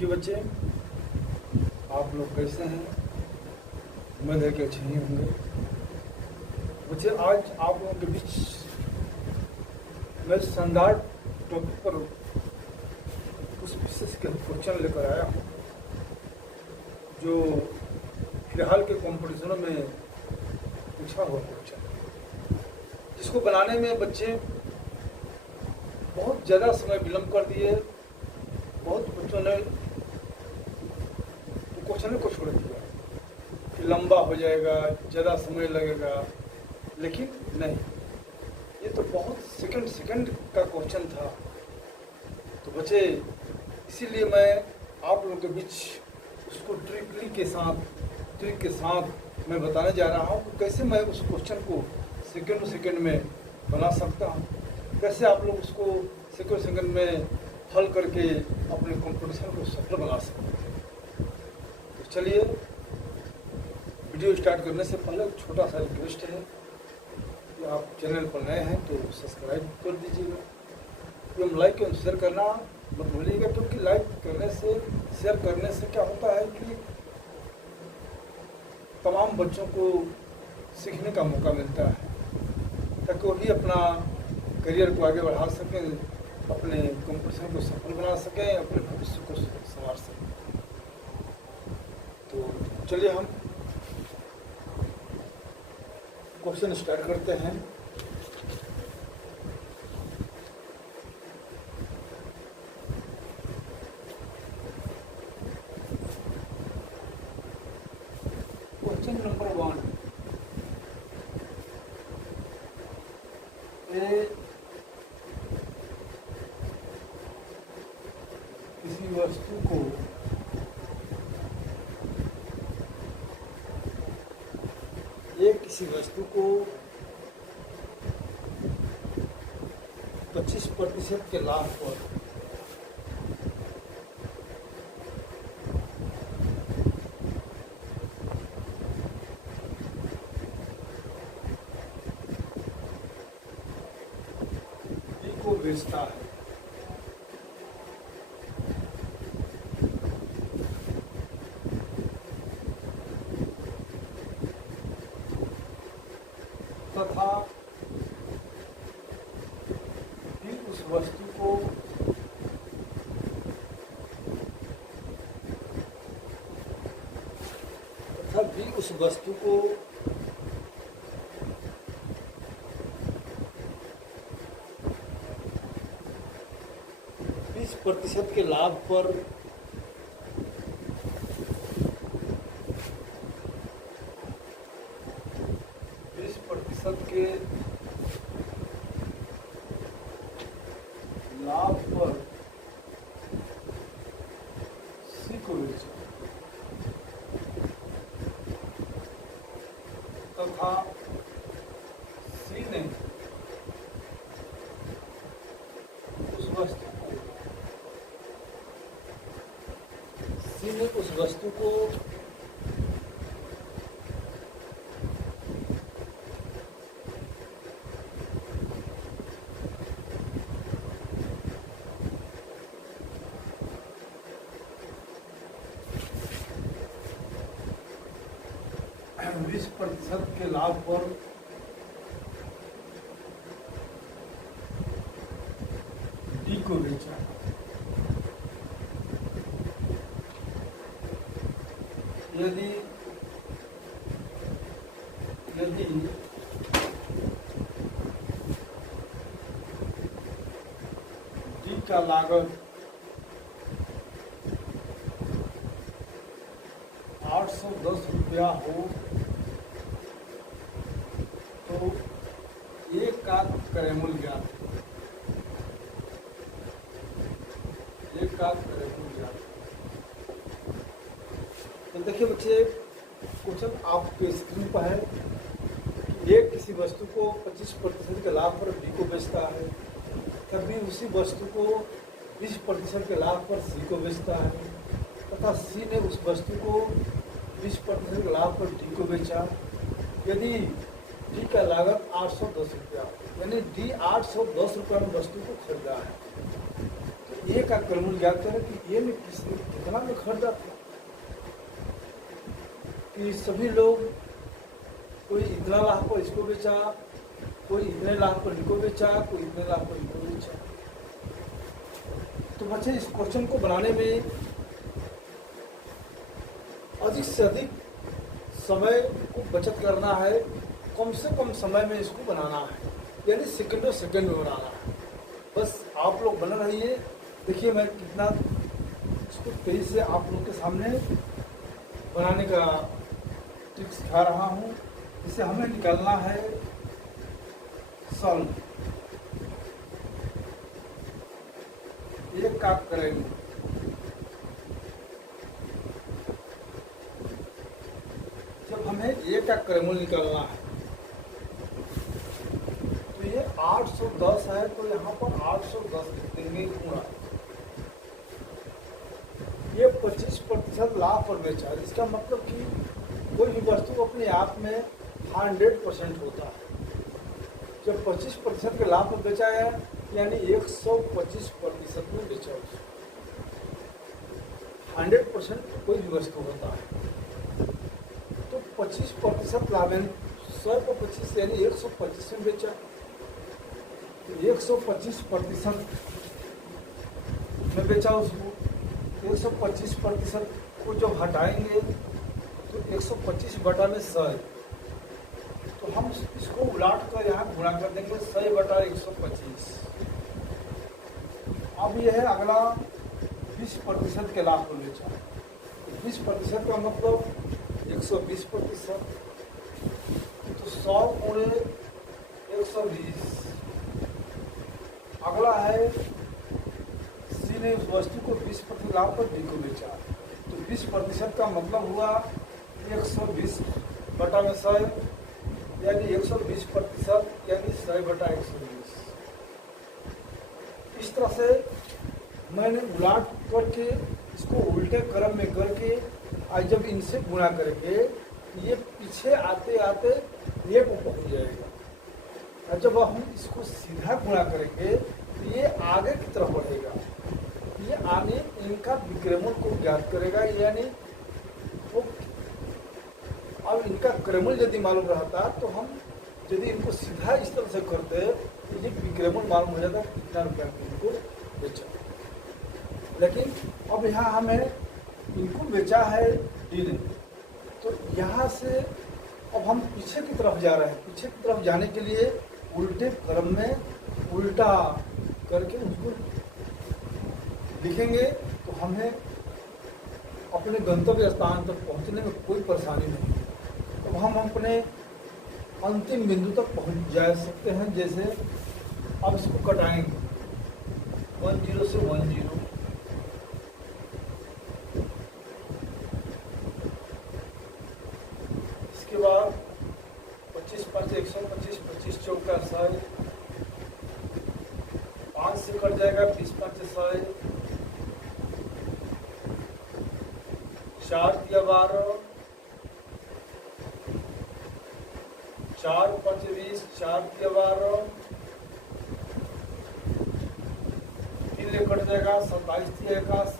के बच्चे, आप लोग कैसे हैं? उम्मीद है कि अच्छे ही होंगे। बच्चे, आज आप लोगों के बीच मैं शानदार टॉपिक पर उस विशेष के क्वेश्चन लेकर आया हूँ जो फिलहाल के कॉम्पिटिशनों में पूछा हुआ क्वेश्चन, जिसको बनाने में बच्चे बहुत ज़्यादा समय विलम्ब कर दिए। बहुत बच्चों ने क्वेश्चन को छोड़ दिया कि लंबा हो जाएगा, ज़्यादा समय लगेगा, लेकिन नहीं, ये तो बहुत सेकंड का क्वेश्चन था। तो बच्चे, इसीलिए मैं आप लोगों के बीच उसको ट्रिक के साथ मैं बताने जा रहा हूँ कि कैसे मैं उस क्वेश्चन को सेकंड में बना सकता हूँ, कैसे आप लोग उसको सेकंड में हल करके अपने कंपटीशन को सफल बना सकते हैं। तो चलिए, वीडियो स्टार्ट करने से पहले छोटा सा रिक्वेस्ट है कि आप चैनल पर नए हैं तो सब्सक्राइब कर दीजिएगा। एवं लाइक एवं शेयर करना मत भूलिएगा, क्योंकि लाइक करने से, शेयर करने से क्या होता है कि तमाम बच्चों को सीखने का मौका मिलता है, ताकि वो भी अपना करियर को आगे बढ़ा सकें, अपने कंपटीशन को सफल बना सकें, अपने भविष्य को संवार सकें। तो चलिए हम क्वेश्चन स्टार्ट करते हैं। क्वेश्चन नंबर 1, किसी वस्तु को किसी वस्तु को 25% के लाभ पर को बेचता है, तथा भी उस वस्तु को बीस प्रतिशत के लाभ पर सी को बेचा, तथा सी ने उस वस्तु को 20% के लाभ पर डी को बेचा। यदि डी का लागत 810 रुपया हो तो एक का क्रय मूल्य ज्ञात है। तो देखिए बच्चे, क्वेश्चन आपके स्क्रीन पर है कि एक किसी वस्तु को 25% के लाभ पर बी को बेचता है, तभी उसी वस्तु को 20% के लाभ पर सी को बेचता है, तथा सी ने उस वस्तु को 20% के लाभ पर डी को बेचा। यदि डी का लागत 810 रुपया, यानी डी 810 रुपया में वस्तु को खरीदा है, तो ए का क्रमूल ज्ञात करें कि ए में किसने कितना में खरीदा था, कि सभी लोग कोई इतना लाख पर इसको बेचा, कोई इतने लाख पर इनको बेचा, कोई इतने लाख पर इनको बेचा। तो बच्चे इस क्वेश्चन को बनाने में अधिक से अधिक समय को बचत करना है, कम से कम समय में इसको बनाना है, यानी सेकंडों सेकंड में बनाना है। बस आप लोग बने रहिए। देखिए मैं कितना इसको तेजी से आप लोग के सामने बनाने का ट्रिक सिखा रहा हूँ। इसे हमें निकालना है सॉल्व। एक काम करेंगे, जब हमें ए का क्रमूल निकालना है तो ये 810 है, तो यहाँ पर 810 लिख देंगे गुणा। ये 25% लाभ पर बेचा है, इसका मतलब कि कोई भी वस्तु अपने आप में 100% होता है। जब 25% के लाभ पर बेचा है यानी 125% में बेचा उसको। 100% कोई भी वस्तु होता है तो 25% लाभ है, 100 को 25 यानी 125 में बेचा। 125% में बेचा उसको। 125% को जब हटाएंगे तो 125 बटा में 100, तो हम इसको उलाट कर यहाँ गुणा कर देंगे 100 बटा 125। अब यह है अगला 20% के लाभ पर बेचा। 20% का मतलब 120%, तो 100 गुणे 120। अगला है सी ने उस वस्तु को 20% लाभ पर बी को बेचा, तो 20% का मतलब हुआ 120 बटा में 100 यानी 120% यानी 100 बटा 120। इस तरह से मैंने उलाट करके इसको उल्टे क्रम में करके आज जब इनसे गुणा करेंगे ये पीछे आते आते ये को पहुंच जाएगा, और जब हम इसको सीधा गुणा करेंगे तो ये आगे की तरफ बढ़ेगा। ये आगे इनका विक्रमण को ज्ञात करेगा, यानी वो अब इनका क्रमण यदि मालूम रहता तो हम यदि इनको सीधा इस तरह से करते तो ये विक्रमण मालूम हो जाता कितना रुपया इनको बेचा। लेकिन अब यहाँ हमें इनको बेचा है डी ने, तो यहाँ से अब हम पीछे की तरफ जा रहे हैं। पीछे की तरफ जाने के लिए उल्टे क्रम में उल्टा करके उसको लिखेंगे तो हमें अपने गंतव्य स्थान तक पहुँचने में कोई परेशानी नहीं। तो हम अपने अंतिम बिंदु तक पहुँच जा सकते हैं। जैसे अब इसको कटाएंगे 10 से 10, इसके बाद 25 5 125, 25 चौका 100, 5 से कट जाएगा 20 5 100, 4 दिया 12, 4 5 20, 4 दिया 12, 3 ले कट जाएगा 27 दिया 81,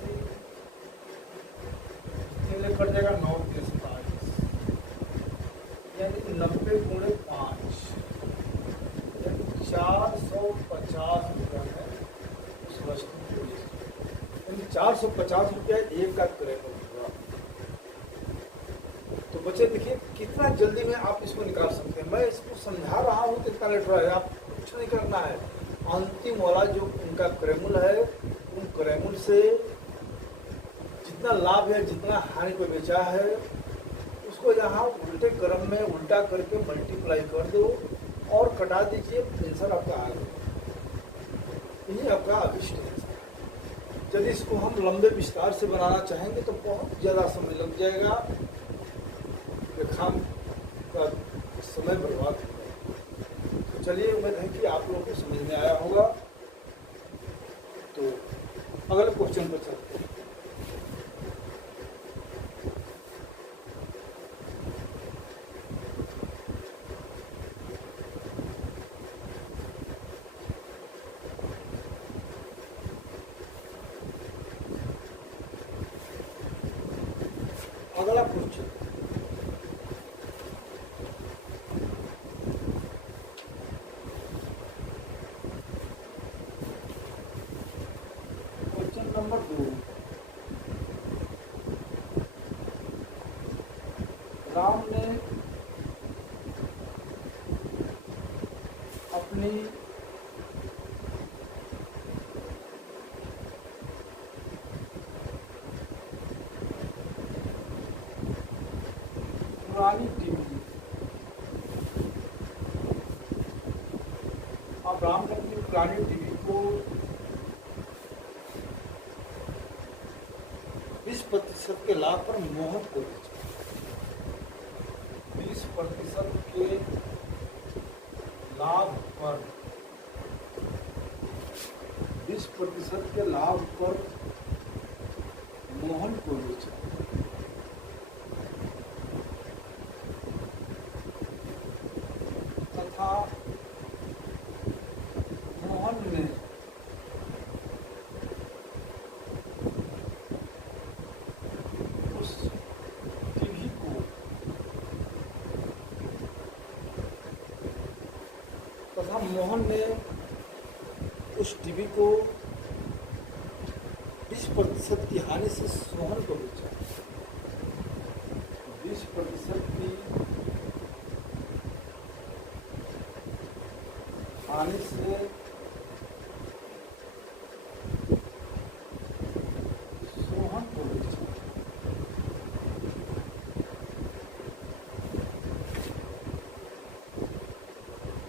3 ले कट जाएगा 9 दिया 27, यानी 90 गुणे 5 यानी 450 रुपया है उस वस्तु के लिए, यानी 450 रुपया एक का क्रय। तो बच्चे देखिए कितना जल्दी में आप इसको निकाल सकते हैं। मैं इसको समझा रहा हूँ तो इतना लेट रहा है, आप कुछ नहीं करना है। अंतिम वाला जो उनका क्रयमूल है उन क्रयमूल से जितना लाभ है जितना हानि को बेचा है उसको यहाँ उल्टे क्रम में उल्टा करके मल्टीप्लाई कर दो और कटा दीजिए, आंसर आपका आ गया। यही आपका अभिष्ट है। यदि इसको हम लंबे विस्तार से बनाना चाहेंगे तो बहुत ज़्यादा समय लग जाएगा, खाम का समय बर्बाद होगा। तो चलिए उम्मीद है कि आप लोगों को समझ में आया होगा। तो अगले क्वेश्चन पर चलते हैं। अगला क्वेश्चन, क्वेश्चन नंबर 2। राम ने अपनी पुरानी टीवी, अब राम ने अपनी पुरानी टीवी को 20% के लाभ पर मोहन को बेचा। 20% के लाभ पर 20% के लाभ पर मोहन को बेचा तथा मोहन ने उस टीवी को उस टीवी को 20% की हानि से सोहन को बेचा। 20% की हानि से सोहन को बेचा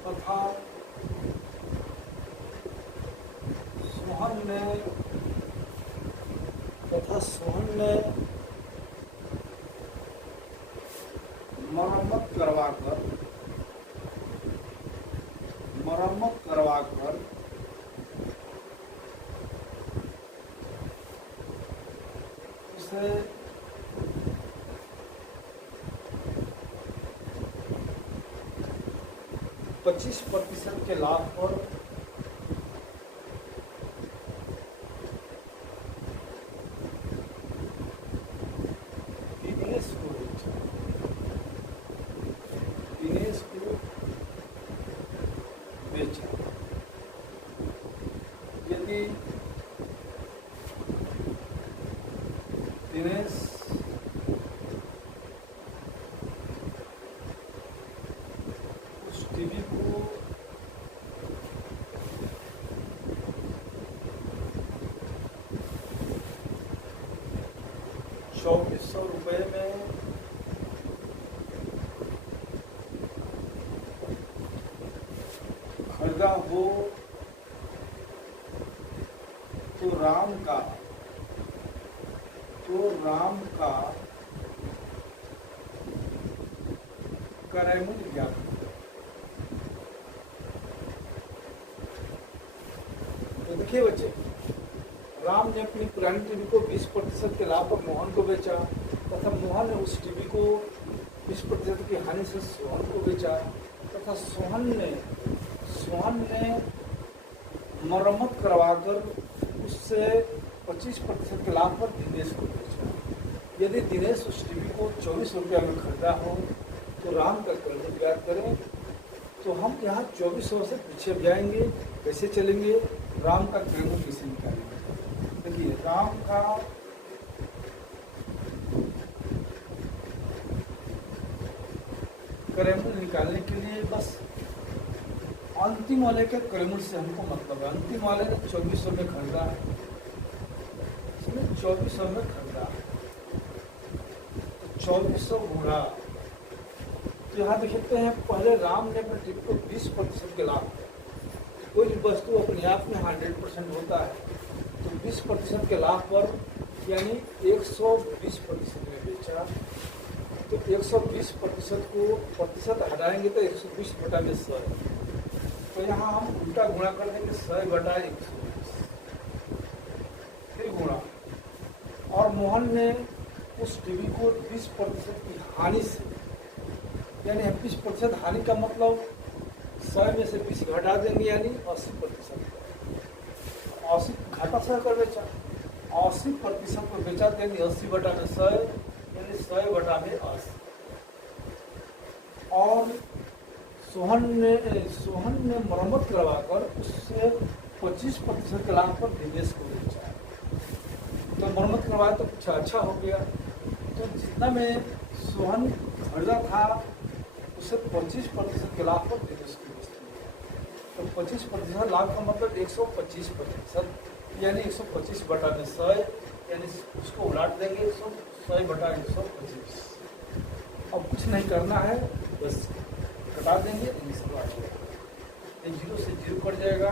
तथा सोहन ने मरम्मत करवाकर उसे 25% के लाभ पर दिनेश को बेचा। यदि दिनेश उस टीवी को 2400 रुपये में खरीदा हो तो राम का क्रय मूल्य क्या है? तो देखिए बच्चे, राम ने अपनी पुरानी टीवी को 20% के लाभ पर मोहन को बेचा तथा मोहन ने उस टीवी को 20% की हानि से सोहन को बेचा तथा सोहन ने मरम्मत करवाकर उससे 25% के लाभ पर दिनेश को बेचा। यदि दिनेश उस टीवी को 24 रुपया में खरीदा हो तो राम का क्रय मूल्य ज्ञात करें। तो हम यहाँ 2400 से पीछे जाएंगे, कैसे चलेंगे, राम का क्रय मूल्य कैसे निकालेंगे। देखिए, राम का क्रय मूल्य निकालने के लिए बस अंतिम वाले के क्रय मूल्य से हमको मतलब है। अंतिम वाले ने 2400 में खरीदा है, इसने 2400 में खरीदा है, तो 2400 गुणा, तो यहाँ देख सकते हैं पहले राम ने अपने टीवी को 20% के लाभ, कोई वस्तु अपने आप में 100% होता है, तो 20% के लाभ पर यानी 120% में बेचा। तो 120% को प्रतिशत हटाएंगे तो 120 बटा में 100 है, तो यहाँ हम उल्टा गुणा कर देंगे 100 बटा 120, फिर गुणा। और मोहन ने उस टीवी को 20% की हानि से, यानी 20% हानि का मतलब 100 में से 20 घटा देंगे यानी 80%। 80 घाटा 100 कर बेचा, 80% को बेचा देंगे 80 बटा में 100 यानी 100/80। और सोहन ने मरम्मत करवाकर उससे 25% के लाभ पर दिनेश को बेचा। तो मरम्मत करवाया तो कुछ अच्छा हो गया। तो जितना में सोहन खरीदा था उससे 25% के लाभ पर दिनेश को बेच दिया। तो 25% लाभ का मतलब 125%, यानी 125/100, यानी उसको उलाट देंगे 100/125। अब कुछ नहीं करना है, बस कटा देंगे, ये सब आ जाएगा। ये 0 से 0 कट जाएगा,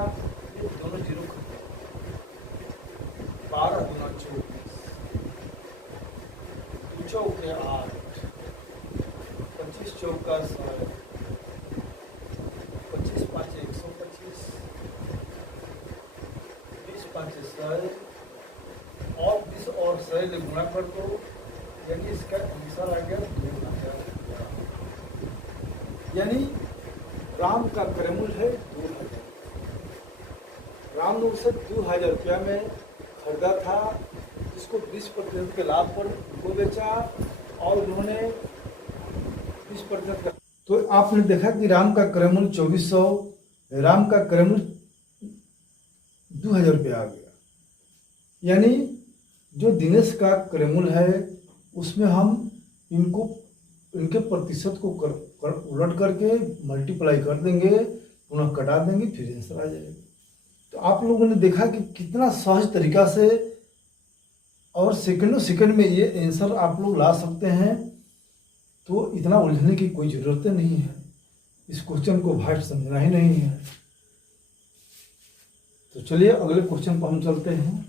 ये दोनों 0 कट जाएगा। 12 दूना 24, 2 चौके 8, 25 चौका 100, 25 5 125, 20 5 100, और 20 और 100 से गुणा कर दो, यानी इसका आंसर आ गया 2000। यानी राम का क्रयमूल्य है 2000। राम ने उसे 2000 रुपया में खरीदा था, जिसको 20% के लाभ पर उनको बेचा, और उन्होंने 20% का। तो आपने देखा कि राम का क्रयमूल्य 2400, राम का क्रयमूल्य 2000 रुपया आ गया। यानी जो दिनेश का क्रयमूल्य है उसमें हम इनके प्रतिशत को उलट करके मल्टीप्लाई कर देंगे, पुनः कटा देंगे, फिर आंसर आ जाएगा। तो आप लोगों ने देखा कि कितना सहज तरीका से और सेकंडों सेकंड में ये आंसर आप लोग ला सकते हैं। तो इतना उलझने की कोई ज़रूरत नहीं है, इस क्वेश्चन को भाट समझना ही नहीं है। तो चलिए अगले क्वेश्चन पर हम चलते हैं।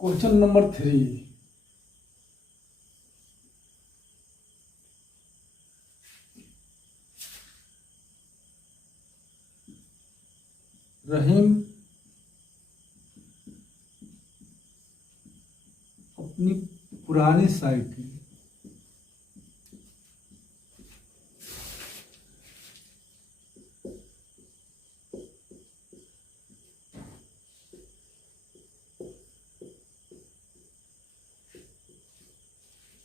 Question number 3। रहीम अपनी पुरानी साइकिल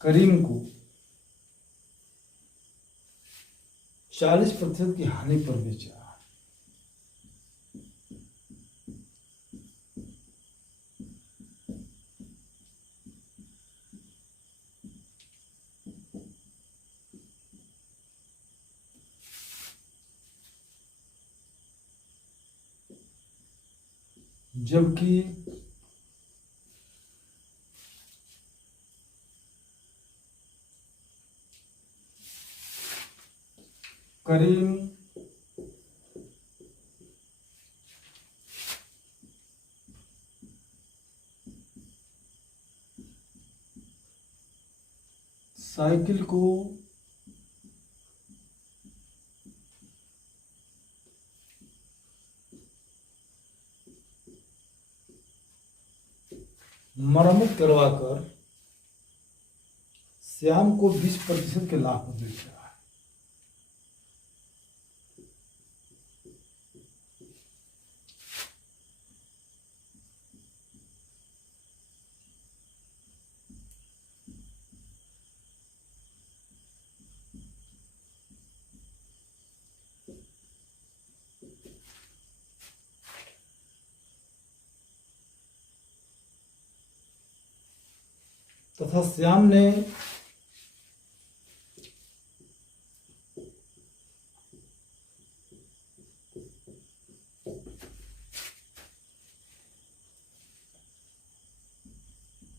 करीम को 40% की हानि पर बेचा। जबकि करीम साइकिल को मरम्मत करवाकर श्याम को 20% के लाभ पर बेचा। तथा श्याम ने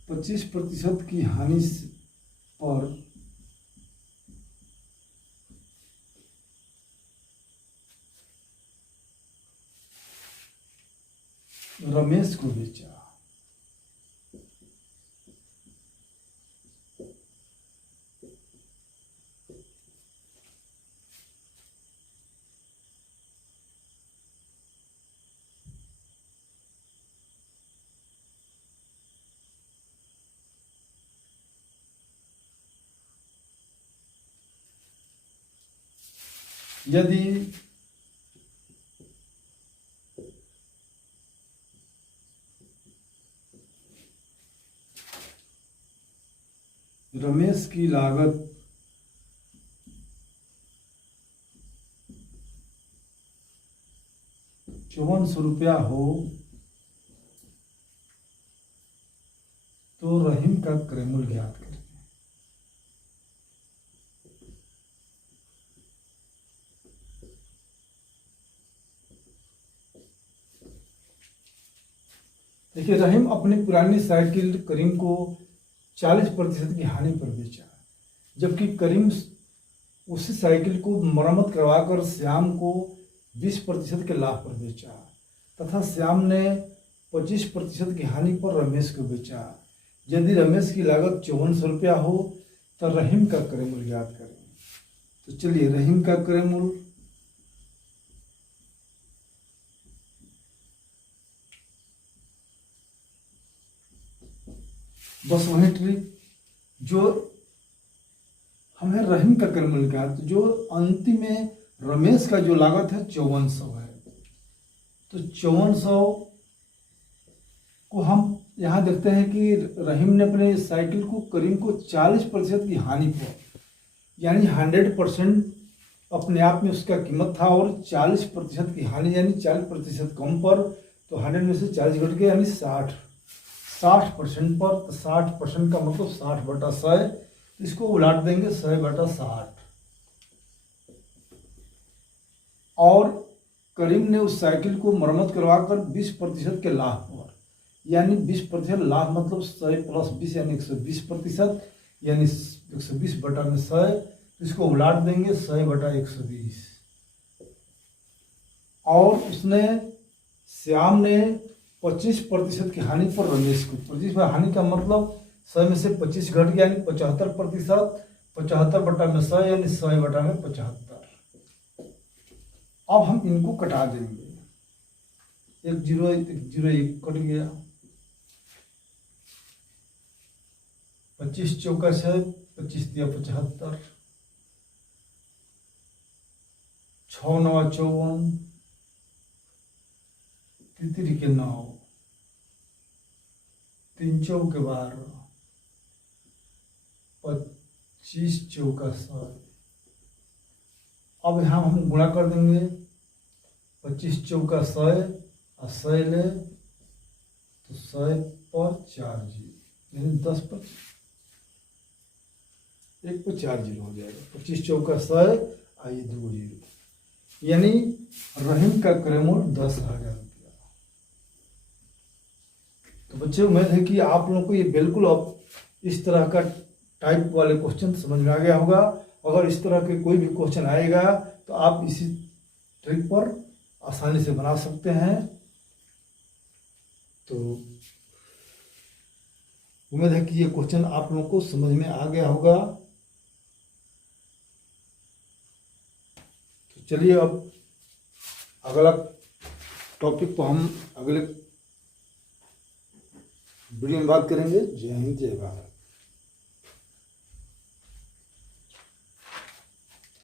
पच्चीस प्रतिशत की हानि पर रमेश को बेचा। यदि रमेश की लागत 5400 रुपया हो तो रहीम का क्रय मूल्य ज्ञात करें। देखिए, रहीम अपनी पुरानी साइकिल करीम को 40% की हानि पर बेचा, जबकि करीम उसी साइकिल को मरम्मत करवाकर श्याम को 20% के लाभ पर बेचा तथा श्याम ने 25% की हानि पर रमेश को बेचा। यदि रमेश की लागत 5400 रुपया हो तो रहीम का क्रय मूल्य ज्ञात करें। तो चलिए, रहीम का क्रय मूल्य बस वही ट्रिक जो हमें रहीम का क्रय मूल्य ज्ञात, जो अंतिम में रमेश का जो लागत है 5400 है, तो 5400 को हम यहाँ देखते हैं कि रहीम ने अपने साइकिल को करीम को 40% की हानि पर, यानी 100% अपने आप में उसका कीमत था और 40% की हानि यानी 40% कम पर, तो 100 में से 40 घट के यानी 60% पर। तो 60% का मतलब 60/100, इसको उलाट देंगे 100/60। और करीम ने उस साइकिल को मरम्मत करवाकर 20% के लाभ पर, यानी 20% लाभ मतलब 100 + 20 यानी 120%, यानी 120/100, इसको उलाट देंगे 100/120। और उसने श्याम ने 25% की हानि पर रमेश को, 25 हानि का मतलब 100 में से 25 घट गया यानी 75%, 75/100 यानी 100/75। अब हम इनको कटा देंगे, 1 0 1 कट गया, 25 चौका 6, 25 दिया 75, 6 9 54, 3 के 9, 3 चौके 12, 25 चौका 100। अब यहाँ हम गुणा कर देंगे, 25 चौका 100 और 100 ले तो 100 पर 4 जीरो, यानी 10 पर 1 पर 4 जीरो हो जाएगा। 25 चौका 100 और ये 2 जीरो, यानी रहीम का क्रय मूल्य 10,000 रुपया। तो बच्चे, उम्मीद है कि आप लोगों को ये बिल्कुल अब इस तरह का टाइप वाले क्वेश्चन समझ में आ गया होगा। अगर इस तरह के कोई भी क्वेश्चन आएगा तो आप इसी ट्रिक पर आसानी से बना सकते हैं। तो उम्मीद है कि ये क्वेश्चन आप लोगों को समझ में आ गया होगा। तो चलिए, अब अगला टॉपिक पर हम अगले वीडियो में बात करेंगे। जय हिंद, जय भारत।